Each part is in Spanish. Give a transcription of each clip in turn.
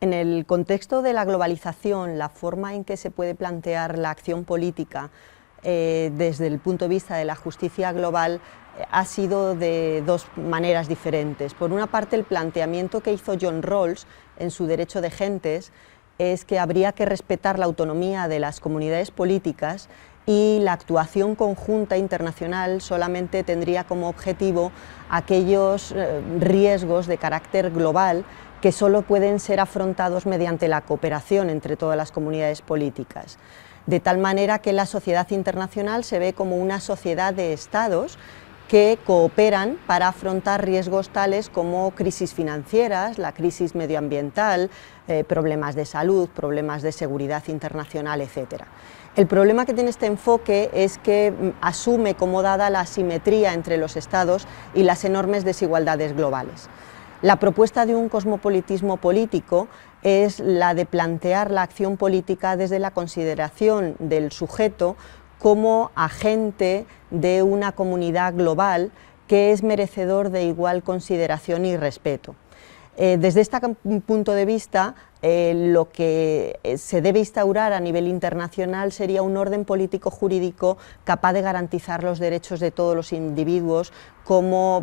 En el contexto de la globalización, la forma en que se puede plantear la acción política desde el punto de vista de la justicia global ha sido de dos maneras diferentes. Por una parte, el planteamiento que hizo John Rawls en su Derecho de Gentes es que habría que respetar la autonomía de las comunidades políticas y la actuación conjunta internacional solamente tendría como objetivo aquellos riesgos de carácter global que solo pueden ser afrontados mediante la cooperación entre todas las comunidades políticas. De tal manera que la sociedad internacional se ve como una sociedad de estados que cooperan para afrontar riesgos tales como crisis financieras, la crisis medioambiental, problemas de salud, problemas de seguridad internacional, etc. El problema que tiene este enfoque es que asume como dada la asimetría entre los estados y las enormes desigualdades globales. La propuesta de un cosmopolitismo político es la de plantear la acción política desde la consideración del sujeto como agente de una comunidad global que es merecedor de igual consideración y respeto. Desde este punto de vista, lo que se debe instaurar a nivel internacional sería un orden político jurídico capaz de garantizar los derechos de todos los individuos, como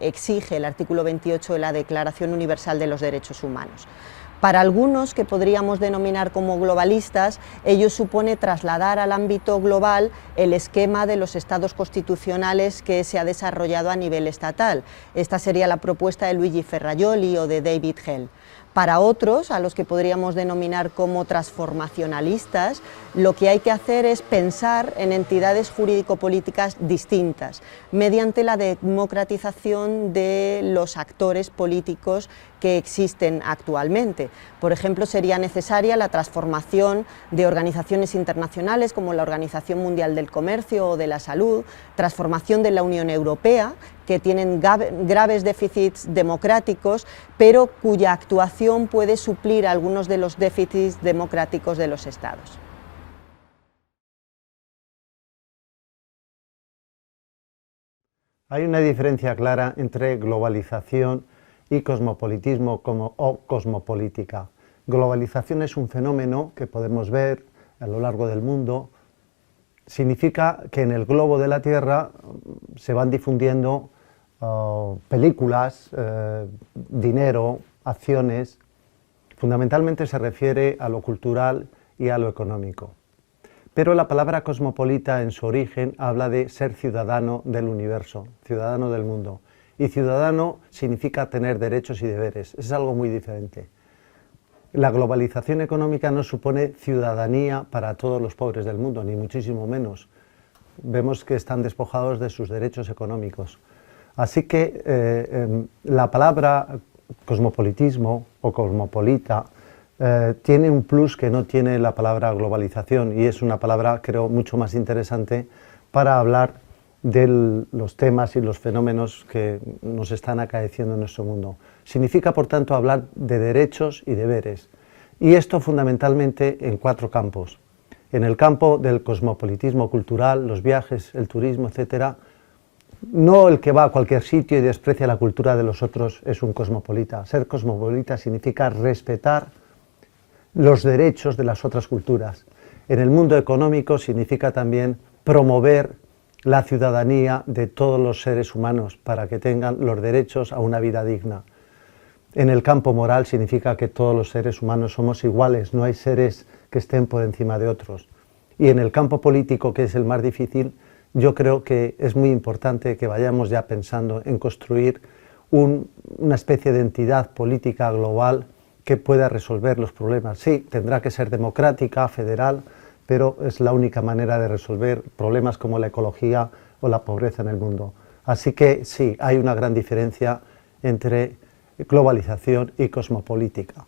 exige el artículo 28 de la Declaración Universal de los Derechos Humanos. Para algunos, que podríamos denominar como globalistas, ello supone trasladar al ámbito global el esquema de los estados constitucionales que se ha desarrollado a nivel estatal. Esta sería la propuesta de Luigi Ferrajoli o de David Hell. Para otros, a los que podríamos denominar como transformacionalistas, lo que hay que hacer es pensar en entidades jurídico-políticas distintas, mediante la democratización de los actores políticos que existen actualmente. Por ejemplo, sería necesaria la transformación de organizaciones internacionales como la Organización Mundial del Comercio o de la Salud, transformación de la Unión Europea, que tienen graves déficits democráticos, pero cuya actuación puede suplir algunos de los déficits democráticos de los estados. Hay una diferencia clara entre globalización y cosmopolitismo o cosmopolítica. Globalización es un fenómeno que podemos ver a lo largo del mundo. Significa que en el globo de la Tierra se van difundiendo películas, dinero, acciones. Fundamentalmente se refiere a lo cultural y a lo económico. Pero la palabra cosmopolita en su origen habla de ser ciudadano del universo, ciudadano del mundo. Y ciudadano significa tener derechos y deberes, es algo muy diferente. La globalización económica no supone ciudadanía para todos los pobres del mundo, ni muchísimo menos. Vemos que están despojados de sus derechos económicos. Así que la palabra cosmopolitismo o cosmopolita tiene un plus que no tiene la palabra globalización, y es una palabra, creo, mucho más interesante para hablar de los temas y los fenómenos que nos están acaeciendo en nuestro mundo. Significa, por tanto, hablar de derechos y deberes, y esto fundamentalmente en 4 campos. En el campo del cosmopolitismo cultural, los viajes, el turismo, etc., no el que va a cualquier sitio y desprecia la cultura de los otros es un cosmopolita. Ser cosmopolita significa respetar los derechos de las otras culturas. En el mundo económico significa también promover la ciudadanía de todos los seres humanos para que tengan los derechos a una vida digna. En el campo moral significa que todos los seres humanos somos iguales, no hay seres que estén por encima de otros. Y en el campo político, que es el más difícil, yo creo que es muy importante que vayamos ya pensando en construir una especie de entidad política global que pueda resolver los problemas. Sí, tendrá que ser democrática, federal, pero es la única manera de resolver problemas como la ecología o la pobreza en el mundo. Así que sí, hay una gran diferencia entre globalización y cosmopolítica.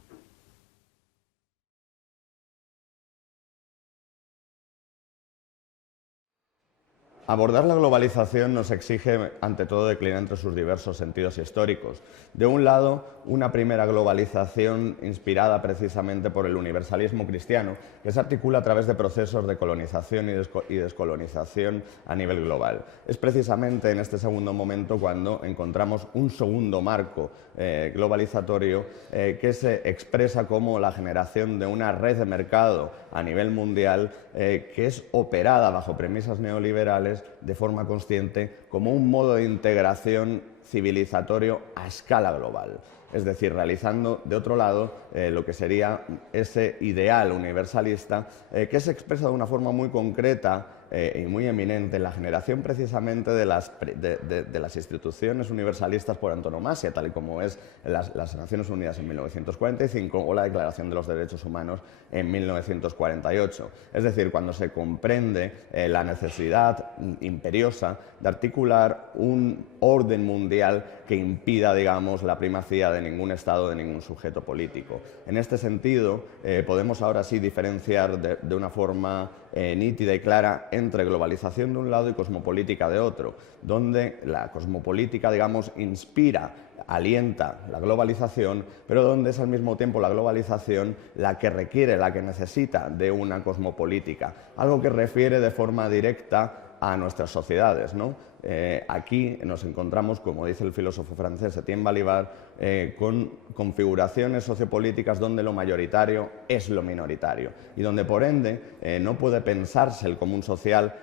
Abordar la globalización nos exige, ante todo, declinar entre sus diversos sentidos históricos. De un lado, una primera globalización inspirada precisamente por el universalismo cristiano, que se articula a través de procesos de colonización y descolonización a nivel global. Es precisamente en este segundo momento cuando encontramos un segundo marco globalizatorio que se expresa como la generación de una red de mercado a nivel mundial que es operada bajo premisas neoliberales de forma consciente como un modo de integración civilizatorio a escala global. Es decir, realizando, de otro lado, lo que sería ese ideal universalista que se expresa de una forma muy concreta y muy eminente en la generación precisamente de las instituciones universalistas por antonomasia, tal y como es las Naciones Unidas en 1945 o la Declaración de los Derechos Humanos en 1948. Es decir, cuando se comprende la necesidad imperiosa de articular un orden mundial que impida, digamos, la primacía de ningún Estado, de ningún sujeto político. En este sentido, podemos ahora sí diferenciar de una forma nítida y clara entre globalización de un lado y cosmopolítica de otro, donde la cosmopolítica, digamos, inspira, alienta la globalización, pero donde es al mismo tiempo la globalización la que requiere, la que necesita de una cosmopolítica, algo que refiere de forma directa a nuestras sociedades, ¿no? Aquí nos encontramos, como dice el filósofo francés Etienne Balibar, con configuraciones sociopolíticas donde lo mayoritario es lo minoritario y donde, por ende, no puede pensarse el común social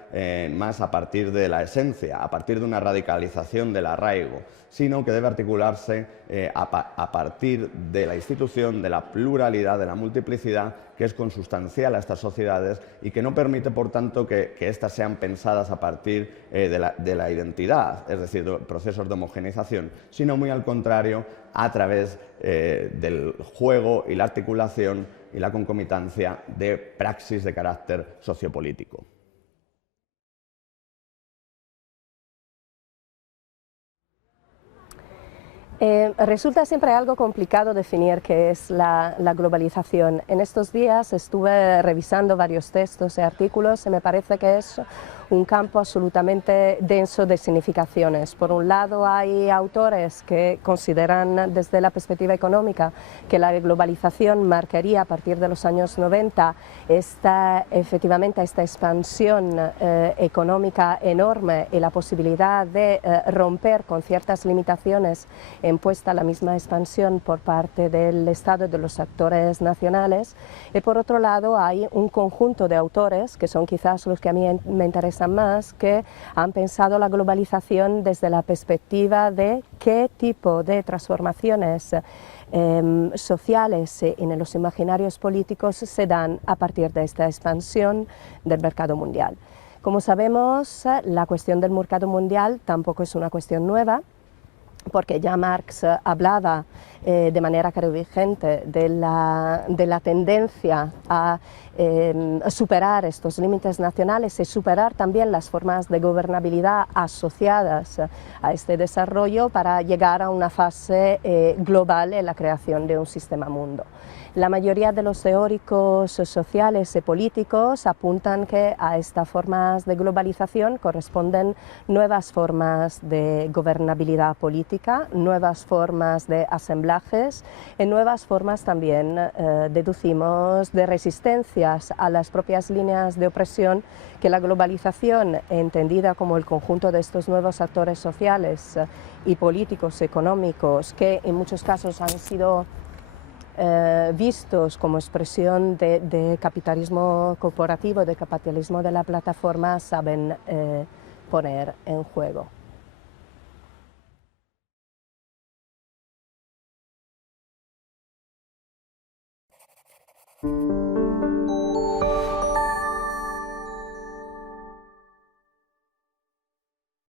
más a partir de la esencia, a partir de una radicalización del arraigo, sino que debe articularse a partir de la institución, de la pluralidad, de la multiplicidad, que es consustancial a estas sociedades y que no permite, por tanto, que éstas sean pensadas a partir de la identidad, es decir, de procesos de homogeneización, sino muy al contrario, a través del juego y la articulación y la concomitancia de praxis de carácter sociopolítico. Resulta siempre algo complicado definir qué es la globalización. En estos días estuve revisando varios textos y artículos y me parece que es un campo absolutamente denso de significaciones. Por un lado, hay autores que consideran desde la perspectiva económica que la globalización marcaría a partir de los años 90 efectivamente esta expansión económica enorme y la posibilidad de romper con ciertas limitaciones impuesta la misma expansión por parte del Estado y de los actores nacionales. Y por otro lado hay un conjunto de autores, que son quizás los que a mí me interesan más, que han pensado la globalización desde la perspectiva de qué tipo de transformaciones sociales y en los imaginarios políticos se dan a partir de esta expansión del mercado mundial. Como sabemos, la cuestión del mercado mundial tampoco es una cuestión nueva, porque ya Marx hablaba de manera claro vigente de la tendencia a superar estos límites nacionales y superar también las formas de gobernabilidad asociadas a este desarrollo para llegar a una fase global en la creación de un sistema mundo. La mayoría de los teóricos sociales y políticos apuntan que a estas formas de globalización corresponden nuevas formas de gobernabilidad política, nuevas formas de asamblajes y nuevas formas también, deducimos, de resistencias a las propias líneas de opresión que la globalización, entendida como el conjunto de estos nuevos actores sociales y políticos económicos que en muchos casos han sido vistos como expresión de capitalismo corporativo, de capitalismo de la plataforma, saben poner en juego.